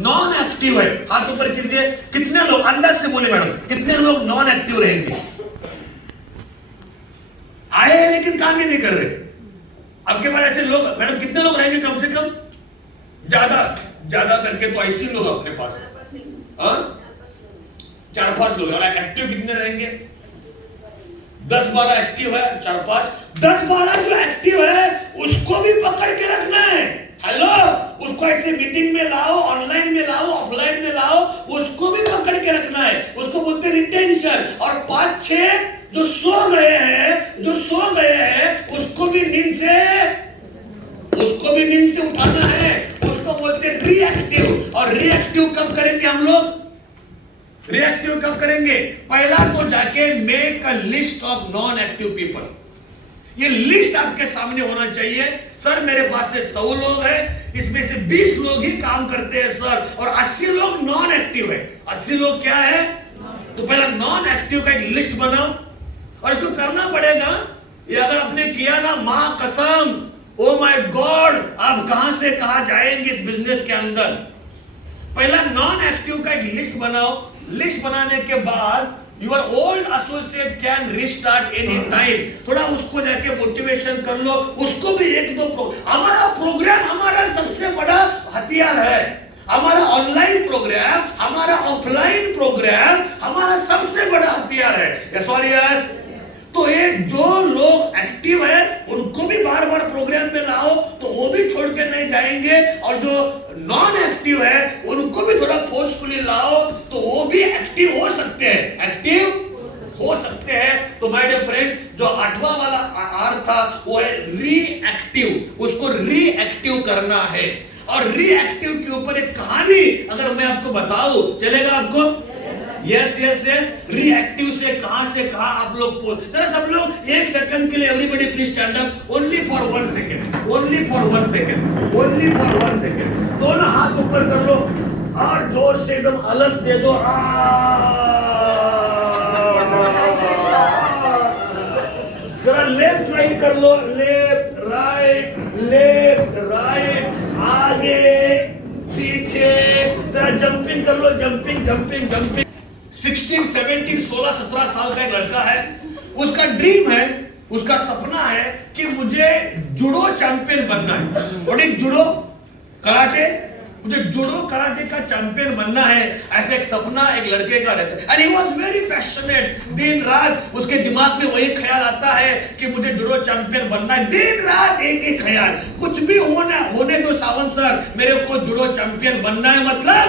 Non active है, हाथ ऊपर कीजिए। कितने लोग, अंदाज से बोले मैडम, कितने लोग नॉन एक्टिव रहेंगे? आए हैं लेकिन काम ही नहीं कर रहे। आपके पास ऐसे लोग मैडम कितने लोग रहेंगे? कम से कम ज्यादा करके तो ऐसे लोग अपने पास है, 4-5 लोग। एक्टिव कितने रहेंगे? 10-12 एक्टिव है, 4-5। 10-12 जो एक्टिव है उसको भी पकड़ के रखना है। हेलो, उसको ऐसे मीटिंग में लाओ, ऑनलाइन में लाओ, ऑफलाइन में लाओ, उसको भी पकड़ के रखना है। उसको बोलते हैं रिटेंशन। और 5-6 जो सो गए हैं उसको भी नींद से उठाना है। उसको बोलते हैं रिएक्टिव। और रिएक्टिव कब करेंगे हम लोग? रिएक्टिव कब करेंगे? पहला तो जाके make a list of non active people. ये लिस्ट आपके सामने होना चाहिए। सर मेरे पास से 100 लोग हैं, इसमें से 20 लोग ही काम करते हैं सर, और 80 लोग नॉन एक्टिव है। 80 लोग क्या है? तो पहला नॉन एक्टिव का एक लिस्ट बनाओ, और इसको करना पड़ेगा। ये अगर आपने किया ना, मां कसम, ओ माय गॉड, आप कहां से कहां जाएंगे इस बिजनेस के अंदर। पहला नॉन एक्टिव का एक लिस्ट बनाओ। लिस्ट बनाने के बाद your old associate can restart any time. थोड़ा उसको जाके मोटिवेशन कर लो, उसको भी 1-2 हमारा प्रोग्राम हमारा सबसे बड़ा हथियार है। हमारा ऑनलाइन प्रोग्राम, हमारा ऑफलाइन प्रोग्राम हमारा सबसे बड़ा हथियार है। Sorry yes. तो ये जो लोग एक्टिव है उनको भी बार-बार प्रोग्राम में लाओ, तो वो भी छोड़ के नहीं जाएंगे। और जो नॉन एक्टिव है उनको भी थोड़ा फोर्सफुली लाओ, तो वो भी एक्टिव हो सकते हैं। तो माय डियर फ्रेंड्स, जो 8वां वाला आर था वो है रीएक्टिव। उसको रीएक्टिव करना है। और रीएक्टिव के ऊपर एक कहानी अगर मैं आपको बताऊं, चलेगा आपको? यस। रिएक्टिव से कहां आप लोग जरा सब लोग 1 सेकंड के लिए, everybody please stand up, only for 1 second, only for 1 second. दोनों हाथ ऊपर कर लो और जोर से एकदम आलस दे दो। जरा लेफ्ट राइट कर लो, लेफ्ट राइट, आगे पीछे। जरा जंपिंग कर लो, जंपिंग। 16, 17, 16, 17 साल का एक लड़का है। उसका ड्रीम है, उसका सपना है कि मुझे जुडो चैंपियन बनना है। और एक जुडो कराटे, मुझे जुडो कराटे का चैंपियन बनना है। ऐसा एक सपना एक लड़के का रहता है। And he was very passionate. दिन रात उसके दिमाग में वही ख्याल आता है कि मुझे जुडो चैंपियन बनना है। दिन रात एक ही ख्याल, कुछ भी होने दो सावंत सर, मेरे को जुडो चैंपियन बनना है, मतलब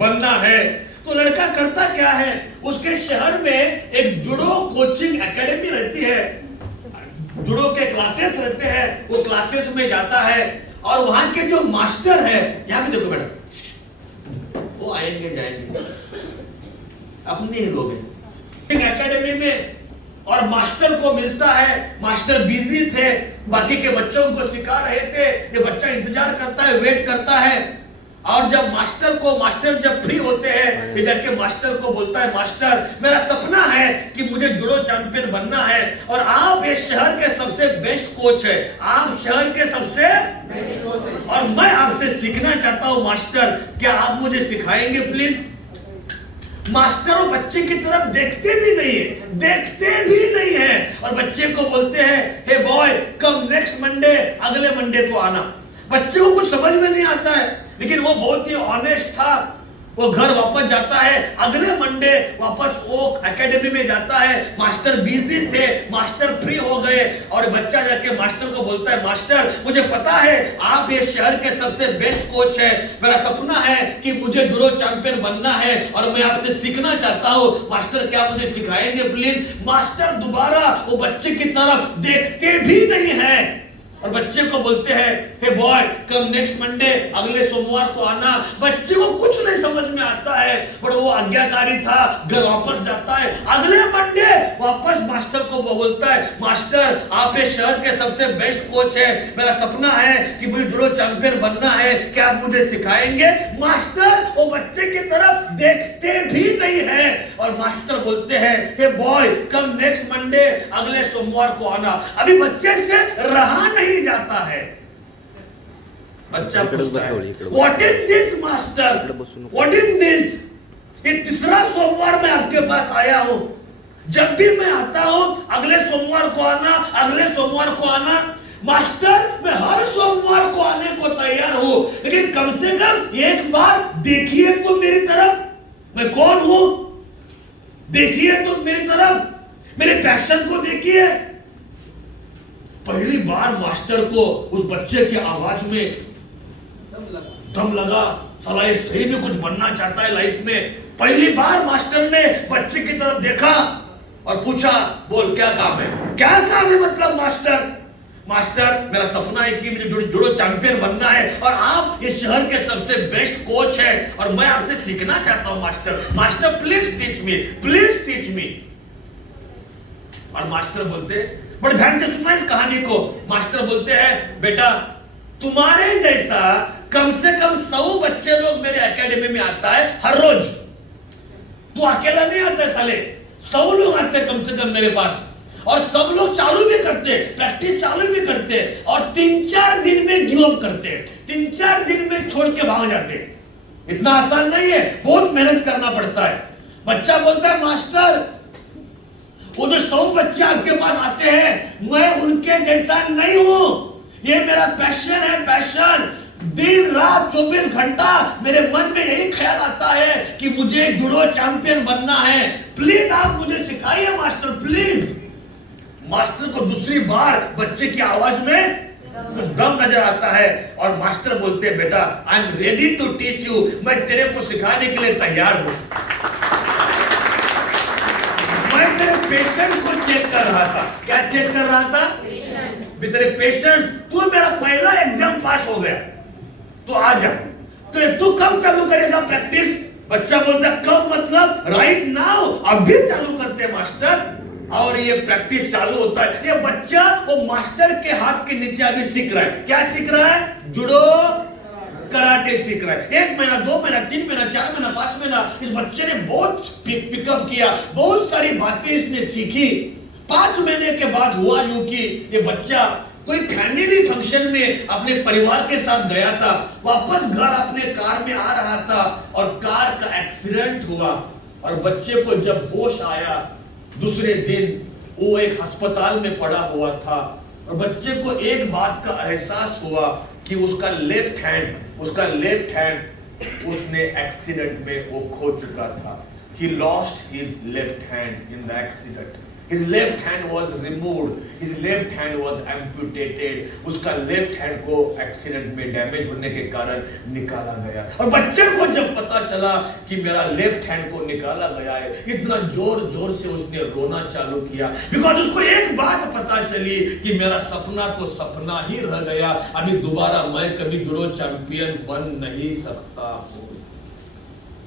बनना है। तो लड़का करता क्या है, उसके शहर में एक जुडो कोचिंग एकेडमी रहती है, जुडो के क्लासेस रहते हैं। वो क्लासेस में जाता है और वहां के जो मास्टर है, यहां पे देखो मैडम, वो आएंगे जाएंगे, अपने ही लोग हैं एक एकेडमी में। और मास्टर को मिलता है, मास्टर बिजी थे, बाकी के बच्चों को सिखा रहे थे। ये बच्चा इंतजार करता है, वेट करता है। और जब मास्टर जब फ्री होते हैं, ये जाके मास्टर को बोलता है, मास्टर मेरा सपना है कि मुझे जुडो चैंपियन बनना है, और आप ये शहर के सबसे बेस्ट कोच है, आप शहर के सबसे बेस्ट कोच है, और मैं आपसे सीखना चाहता हूं मास्टर, क्या आप मुझे सिखाएंगे प्लीज? मास्टर और बच्चे की तरफ देखते भी नहीं है, और बच्चे को बोलते हैं, hey boy come next Monday, अगले मंडे को आना। बच्चे को कुछ समझ में नहीं आता है, लेकिन वो बहुत ही ऑनेस्ट था। वो घर वापस जाता है, अगले मंडे वापस वो एकेडमी में जाता है। मास्टर बिजी थे, मास्टर फ्री हो गए, और बच्चा जाके मास्टर को बोलता है, मास्टर मुझे पता है आप ये शहर के सबसे बेस्ट कोच है, मेरा सपना है कि मुझे जुडो चैंपियन बनना है, और मैं आपसे सीखना चाहता हूँ, मास्टर क्या मुझे सिखाएंगे प्लीज? मास्टर दोबारा वो बच्चे की तरफ देखते भी नहीं है, और बच्चे को बोलते हैं, hey boy come next Monday, अगले सोमवार को आना। बच्चे को कुछ नहीं समझ में आता है, पर वो आज्ञाकारी था, घर वापस जाता है। अगले मंडे वापस मास्टर को बोलता है, मास्टर आप ये शहर के सबसे बेस्ट कोच है, मेरा सपना है कि मुझे जुडो चैंपियन बनना है, क्या आप मुझे सिखाएंगे? मास्टर वो बच्चे की तरफ देखते भी नहीं है, और मास्टर बोलते हैं, hey boy come next Monday, अगले सोमवार को आना। अभी बच्चे से रहा नहीं जाता है। बच्चा पूछता है, what is this master? What is this? ये तीसरा सोमवार मैं आपके पास आया हूं। जब भी मैं आता हूं, अगले सोमवार को आना, अगले सोमवार को आना। मास्टर, मैं हर सोमवार को आने को तैयार हूं, लेकिन कम से कम एक बार देखिए तो मेरी तरफ, मैं कौन हूं, देखिए तो मेरी तरफ, मेरे पैशन को देखिए। पहली बार मास्टर को उस बच्चे की आवाज में दम लगा, साला ये सही में कुछ बनना चाहता है लाइफ में। पहली बार मास्टर ने बच्चे की तरफ देखा और पूछा, बोल क्या काम है? क्या काम है मतलब मास्टर? मास्टर, मेरा सपना है कि मुझे जुडो चैंपियन बनना है और आप इस शहर के सबसे बेस्ट कोच हैं और मैं आपसे सीखना चाहता हूं master. Master please teach me, please teach me. और मास्टर बोलते, बड़े ध्यान से सुनना इस कहानी को। मास्टर बोलते हैं, बेटा तुम्हारे जैसा कम से कम 100 बच्चे लोग मेरे एकेडमी में आता है हर रोज। तू अकेला नहीं आता है साले, 100 लोग आते हैं कम से कम मेरे पास, और सब लोग चालू भी करते, प्रैक्टिस चालू भी करते, और 3-4 दिन में गिव अप करते, 3-4 दिन में छोड़ के भाग जाते। इतना आसान नहीं है, बहुत मेहनत करना पड़ता है। बच्चा बोलता है, मास्टर वो जो 100 बच्चे आपके पास आते हैं, मैं उनके जैसा नहीं हूं। ये मेरा पैशन है, पैशन। दिन रात 24 घंटा मेरे मन में यही ख्याल आता है कि मुझे जुडो चैंपियन बनना है। प्लीज आप मुझे सिखाइए मास्टर, प्लीज। मास्टर को दूसरी बार बच्चे की आवाज में कुछ दम नजर आता है और मास्टर बोलते हैं, बेटा I am ready to teach you, मैं तेरे को सिखाने के लिए तैयार हूं। मैं तेरे पेशेंस को चेक कर रहा था। क्या चेक कर रहा था? तेरे पेशेंस। तू मेरा पहला एग्जाम पास हो गया, तो आ जा। तो तू कब चालू करेगा प्रैक्टिस? बच्चा बोलता, कब मतलब? राइट नाउ, अभी चालू करते मास्टर। और ये प्रैक्टिस चालू होता है। ये बच्चा वो मास्टर के हाथ के नीचे अभी सीख रहा है। क्या सीख रहा है? जुडो कराटे सीख रहा है। 1 महीना, 2 महीना, 3 महीना, 4 महीना, 5 महीना इस बच्चे ने बहुत पिकअप किया, बहुत सारी बातें इसने सीखी। 5 महीने के बाद हुआ यूं कि ये बच्चा कोई फैमिली फंक्शन में अपने परिवार के साथ गया था, वापस घर अपने कार में आ रहा था और कार का एक्सीडेंट हुआ और बच्चे को जब होश आया, दूसरे दिन वो एक अस्पताल में पड़ा हुआ था और बच्चे को एक बात का एहसास हुआ कि उसका लेफ्ट हैंड उसने एक्सीडेंट में वो खो चुका था। He lost his left hand in the accident. His left hand was removed. His left hand was amputated. उसका लेफ्ट हैंड को एक्सीडेंट में डैमेज होने के कारण निकाला गया। और बच्चे को जब पता चला कि मेरा लेफ्ट हैंड को निकाला गया है, इतना जोर जोर से उसने रोना चालू किया। बिकॉज उसको एक बात पता चली कि मेरा सपना तो सपना ही रह गया, अभी दोबारा मैं कभी जुडो चैंपियन बन नहीं सकता हूं।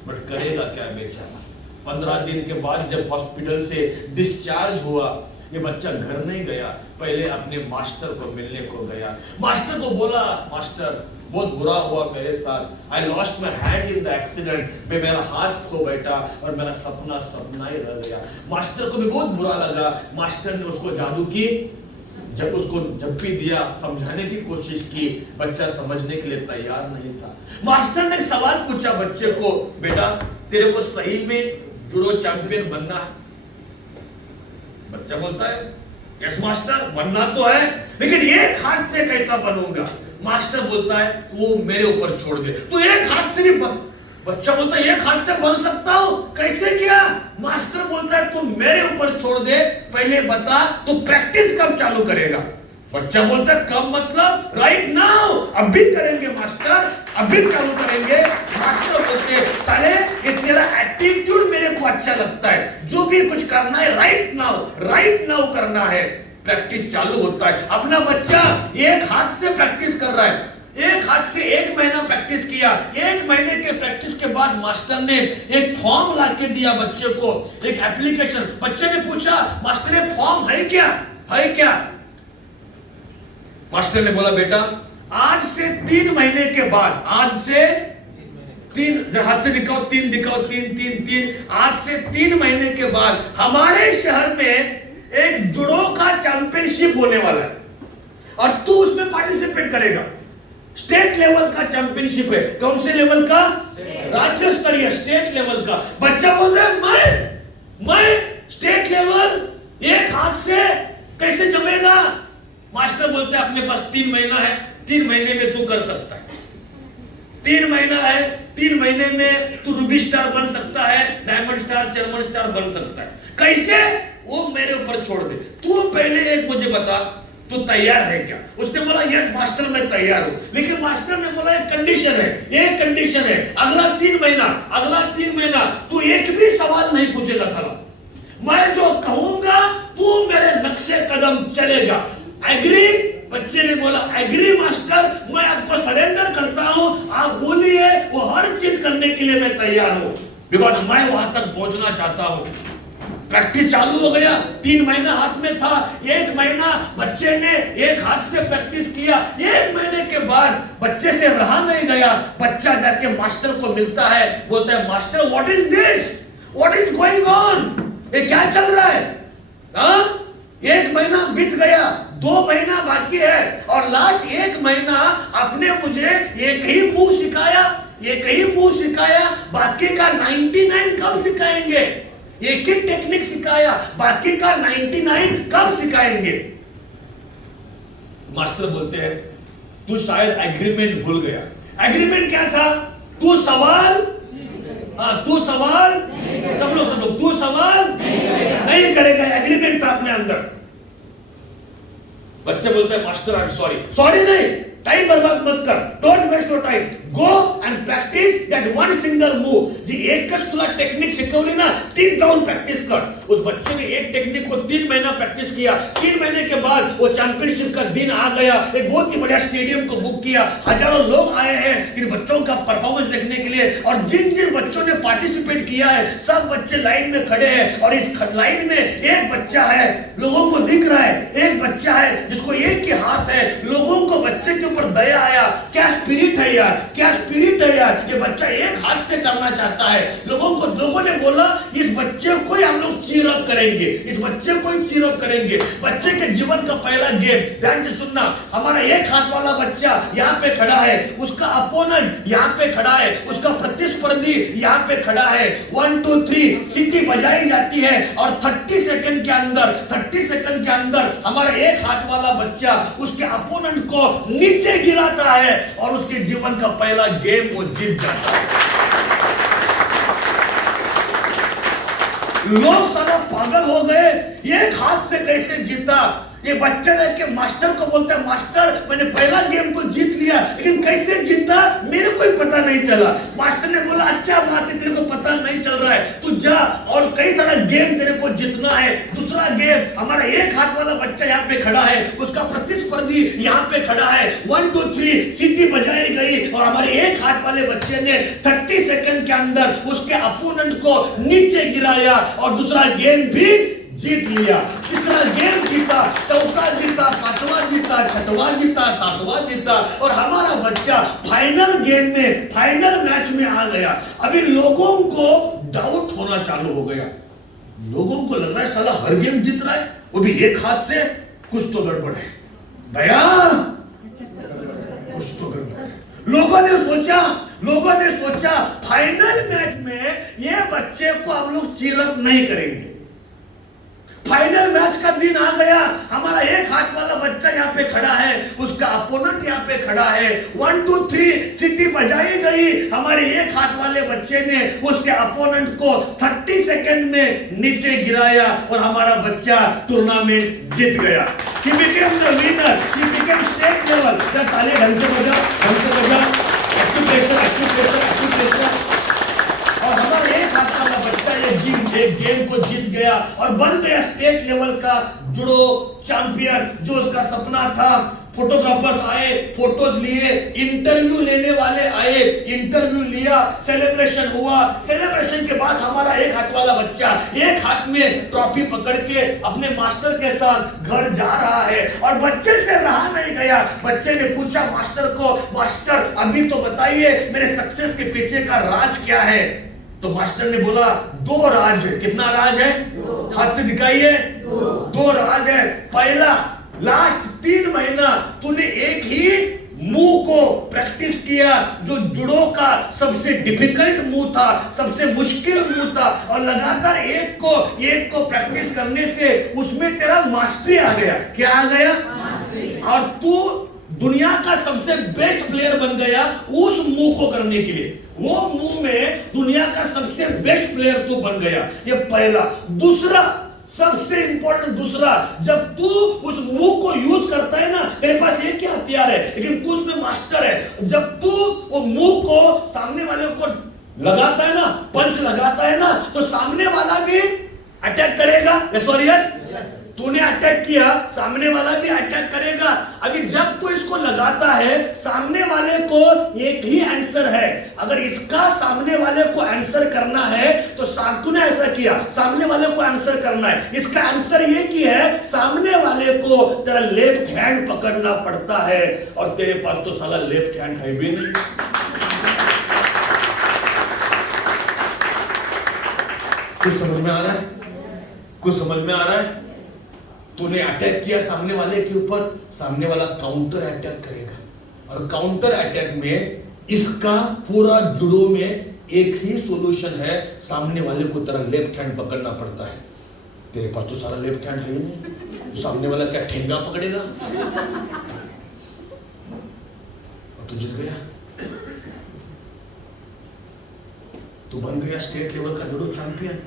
बट करेगा क्या बेचारा? 15 दिन के बाद जब हॉस्पिटल से डिस्चार्ज हुआ, ये बच्चा घर नहीं गया, पहले अपने मास्टर को मिलने को गया। मास्टर को बोला, मास्टर बहुत बुरा हुआ मेरे साथ, I lost my hand in the accident, मैं मेरा हाथ खो बैठा और मेरा सपना सपना ही रह गया। मास्टर को भी बहुत बुरा लगा। मास्टर ने उसको जादू की जब उसको झप्पी दिया, समझाने की कोशिश की, बच्चा समझने के लिए तैयार नहीं था। मास्टर ने सवाल पूछा बच्चे को, बेटा तेरे को सही में जुडो चैंपियन बनना है? बच्चा बोलता है, यस मास्टर, बनना तो है, लेकिन एक हाथ से कैसा बनूंगा? मास्टर बोलता है, तू मेरे ऊपर छोड़ दे, तू एक हाथ से भी बन। बच्चा बोलता है, एक हाथ से बन सकता हूं, कैसे किया? मास्टर बोलता है, तू मेरे ऊपर छोड़ दे, पहले बता तू प्रैक्टिस कब चालू करेगा? बच्चा बोलता है, कब मतलब? राइट नाउ, अभी करेंगे मास्टर, अभी चालू करेंगे। मास्टर बोलते, साले ये तेरा एटीट्यूड मेरे को अच्छा लगता है, जो भी कुछ करना है राइट नाउ करना है। प्रैक्टिस चालू होता है। अपना बच्चा एक हाथ से प्रैक्टिस कर रहा है, एक हाथ से 1 महीना प्रैक्टिस किया। 1 महीने के प्रैक्टिस के बाद मास्टर ने एक फॉर्म ला के दिया बच्चे को, एक एप्लीकेशन। बच्चे ने पूछा, मास्टर ये फॉर्म है क्या? मास्टर ने बोला, बेटा आज से 3 महीने के बाद, आज से 3, हाथ से दिखाओ, 3 दिखाओ, 3। आज से 3 महीने के बाद हमारे शहर में एक जुडो का चैंपियनशिप होने वाला है और तू उसमें पार्टिसिपेट करेगा। स्टेट लेवल का चैंपियनशिप है। कौन से लेवल का? राज्य स्तरीय स्टेट लेवल का। बच्चा बोलता है मैं स्टेट लेवल एक हाथ से कैसे जमेगा? मास्टर बोलता है अपने पास 3 महीना है, 3 महीने में तू कर सकता है। 3 महीना है, 3 महीने में तू रूबी स्टार बन सकता है, डायमंड स्टार, जर्मन स्टार बन सकता है। कैसे? वो मेरे ऊपर छोड़ दे। तू पहले एक मुझे बता, तू तैयार है क्या? उसने बोला यस मास्टर मैं तैयार हूं, लेकिन मास्टर ने बोला एक कंडीशन है, एक कंडीशन है, अगला 3 महीना तू एक भी सवाल नहीं पूछेगा साला। मैं जो कहूंगा तू मेरे नक्शे कदम चलेगा। एग्री? बच्चे ने बोला एग्री मास्टर, मैं आपको सरेंडर करता हूं, आप बोलिए, वो हर चीज करने के लिए मैं तैयार हूं, बिकॉज मैं वहां तक पहुंचना चाहता हूं। प्रैक्टिस चालू हो गया। 3 महीना हाथ में था, 1 महीना बच्चे ने एक हाथ से प्रैक्टिस किया। 1 महीने के बाद बच्चे से रहा नहीं गया, बच्चा जाके मास्टर को मिलता है, बोलता है master what is this, what is going on, ये क्या चल रहा है? 1 महीना बीत गया, 2 महीना बाकी है, और लास्ट 1 महीना आपने मुझे एक ही मूव सिखाया, बाकी का 99 कब सिखाएंगे? एक ही टेक्निक सिखाया, बाकी का 99 कब सिखाएंगे? मास्टर बोलते हैं तू शायद एग्रीमेंट भूल गया। एग्रीमेंट क्या था? तू सवाल सब लोग तू सवाल नहीं करेगा, एग्रीमेंट था अपने अंदर। बच्चे बोलते हैं मास्टर आई एम सॉरी नहीं, टाइम बर्बाद मत कर, don't waste your time, go and practice that one single move. जी एकच तुला टेक्निक शिकवली ना, 3 जाऊन प्रैक्टिस कर। उस बच्चे ने एक टेक्निक को 3 महीना प्रैक्टिस किया। 3 महीने के बाद वो चैंपियनशिप का दिन आ गया। एक बहुत ही बड़ा स्टेडियम को बुक किया, हजारों लोग आए हैं इन बच्चों का परफॉर्मेंस देखने के लिए, और जिन जिन बच्चों ने पार्टिसिपेट किया है सब बच्चे लाइन में खड़े हैं, और इस लाइन में एक बच्चा है, लोगों को दिख रहा है, एक बच्चा है जिसको एक ही हाथ है। लोगों को बच्चे के ऊपर दया आया, क्या स्पिरिट है यार, क्या स्पिरिट है यार, ये बच्चा एक हाथ से करना चाहता है। लोगों ने बोला इस बच्चे को हम लोग चीयर अप करेंगे, इस बच्चे को चीयर अप करेंगे। बच्चे के जीवन का पहला गेम, ध्यान से सुनना, हमारा एक हाथ वाला बच्चा यहाँ पे खड़ा है, उसका अपोनेंट यहाँ पे खड़ा है, उसका प्रतिस्पर्धी यहाँ पे खड़ा है। 1 2 3 सीटी बजाई जाती है, और 30 सेकंड के अंदर हमारा एक हाथ वाला बच्चा उसके अपोनेंट को नीचे गिराता है, और उसके जीवन का पहला गेम वो जीत जाता है। लोग सारा पागल हो गए, एक हाथ से कैसे जीता? ये बच्चा रह के मास्टर को बोलता है मास्टर मैंने पहला गेम तो जीत लिया, लेकिन कैसे जीता मेरे को ही पता नहीं चला। मास्टर ने बोला अच्छा बात है, तेरे को पता नहीं चल रहा है, तू जा और कई सारा गेम तेरे को जीतना है। दूसरा गेम, हमारा एक हाथ वाला बच्चा यहाँ पे खड़ा है, उसका प्रतिस्पर्धी यहाँ पे खड़ा है। 1 2 3 सीटी बजाई गई, और हमारे एक हाथ वाले बच्चे ने 30 सेकंड के अंदर उसके अपोनेंट को नीचे गिराया, और दूसरा गेम भी जीत लिया। कितना गेम जीता, चौथा जीता, पांचवा जीता, छठवां जीता, सातवां जीता, और हमारा बच्चा फाइनल गेम में, फाइनल मैच में आ गया। अभी लोगों को डाउट होना चालू हो गया, लोगों को लग रहा है साला हर गेम जीत रहा है, वो भी एक हाथ से, कुछ तो गड़बड़ है दया, कुछ तो गड़बड़ है। लोगों ने सोचा फाइनल मैच में ये बच्चे को हम लोग चीयर अप नहीं करेंगे। फाइनल मैच का दिन आ गया, हमारा एक हाथ वाला बच्चा यहाँ पे खड़ा है, उसका अपोनेंट यहाँ पे खड़ा है। 1 2 3 सीटी बजाई गई, हमारे एक हाथ वाले बच्चे ने उसके अपोनेंट को 30 सेकंड में नीचे गिराया, और हमारा बच्चा टूर्नामेंट जीत गया। He became the winner, he became state level। ताली ढंग से बजा, एक्टिव। और हमारा एक हाथ वाला बच्चा एक गेम को जीत गया, और बन गया स्टेट लेवल का जुडो चैंपियन, जो उसका सपना था। फोटोग्राफर्स आए, फोटोज लिए, इंटरव्यू लेने वाले आए, इंटरव्यू लिया, सेलिब्रेशन हुआ। सेलिब्रेशन के बाद हमारा एक हाथ वाला बच्चा एक हाथ में ट्रॉफी पकड़ के अपने मास्टर के साथ घर जा रहा है, और बच्चे से रहा नहीं गया। बच्चे ने पूछा मास्टर को, मास्टर अभी तो बताइए मेरे सक्सेस के पीछे का राज क्या है? तो मास्टर ने बोला 2 राज है। कितना राज है? हाथ से दिखाइए। 2 राज है। पहला, लास्ट 3 महीना तूने एक ही मुंह को प्रैक्टिस किया, जो जुडो का सबसे डिफिकल्ट मुंह था, सबसे मुश्किल मुंह था, और लगातार एक को प्रैक्टिस करने से उसमें तेरा मास्टरी आ गया। क्या आ गया? मास्टरी। और तू दुनिया का सबसे बेस्ट प्लेयर बन गया उस मुंह को करने के लिए। वो मुंह में दुनिया का सबसे बेस्ट प्लेयर तू बन गया। ये पहला। दूसरा, सबसे इंपॉर्टेंट दूसरा, जब तू उस मुंह को यूज करता है ना, तेरे पास एक ही हथियार है लेकिन तू उसमें मास्टर है। जब तू वो मुंह को सामने वाले को लगाता है ना, पंच लगाता है ना, तो सामने वाला भी अटैक करेगा। यस, तूने अटैक किया, सामने वाला भी अटैक करेगा। अभी जब तू इसको लगाता है, सामने वाले को एक ही आंसर है। अगर इसका सामने वाले को आंसर करना है तो तूने ऐसा किया, सामने वाले को आंसर करना है। इसका आंसर ये की है, सामने वाले को तेरा लेफ्ट हैंड पकड़ना पड़ता है, और तेरे पास तो साला लेफ्ट हैंड है भी नहीं। कुछ समझ में आ रहा है? कुछ समझ में आ रहा है? तूने अटैक किया सामने वाले के ऊपर, सामने वाला काउंटर अटैक करेगा, और काउंटर अटैक में इसका पूरा जुडो में एक ही सॉल्यूशन है, सामने वाले को तेरा लेफ्ट हैंड पकड़ना पड़ता है। तेरे पास तो सारा लेफ्ट हैंड है ही नहीं, तो सामने वाला क्या ठेंगा पकड़ेगा? और तू जीत गया, तू बन गया स्टेट लेवल का जुडो चैंपियन।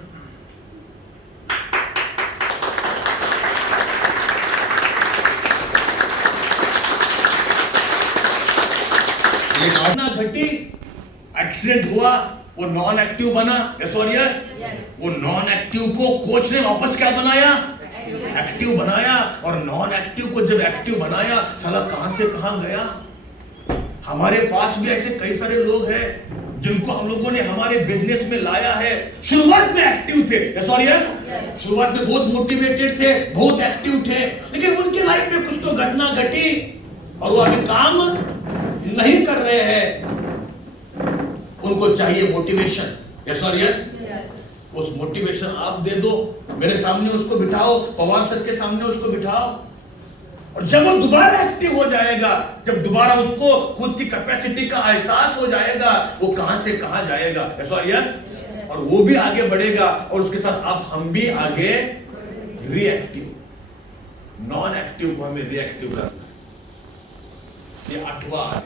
घटना घटी, एक्सीडेंट हुआ, वो नॉन एक्टिव बना। यस और यस। वो नॉन एक्टिव को कोच ने वापस क्या बनाया? एक्टिव बनाया। और नॉन एक्टिव को जब एक्टिव बनाया, साला कहां से कहां गया। हमारे पास भी ऐसे कई सारे लोग हैं जिनको हम लोगों ने हमारे बिजनेस में लाया है। शुरुआत में एक्टिव थे, यस और यस। शुरुआत में बहुत मोटिवेटेड थे, बहुत एक्टिव थे, लेकिन उनकी लाइफ में कुछ तो घटना घटी और वो अभी काम नहीं कर रहे हैं। उनको चाहिए मोटिवेशन। यस और यस। उस मोटिवेशन आप दे दो, मेरे सामने उसको बिठाओ, पवार सर के सामने उसको बिठाओ, और जब वो दोबारा एक्टिव हो जाएगा, जब दोबारा उसको खुद की कैपेसिटी का एहसास हो जाएगा, वो कहां से कहां जाएगा। यस और यस। और वो भी आगे बढ़ेगा, और उसके साथ आप हम भी आगे रिएक्टिव, नॉन एक्टिव को हमें रिएक्टिव करना। ये 8वां है।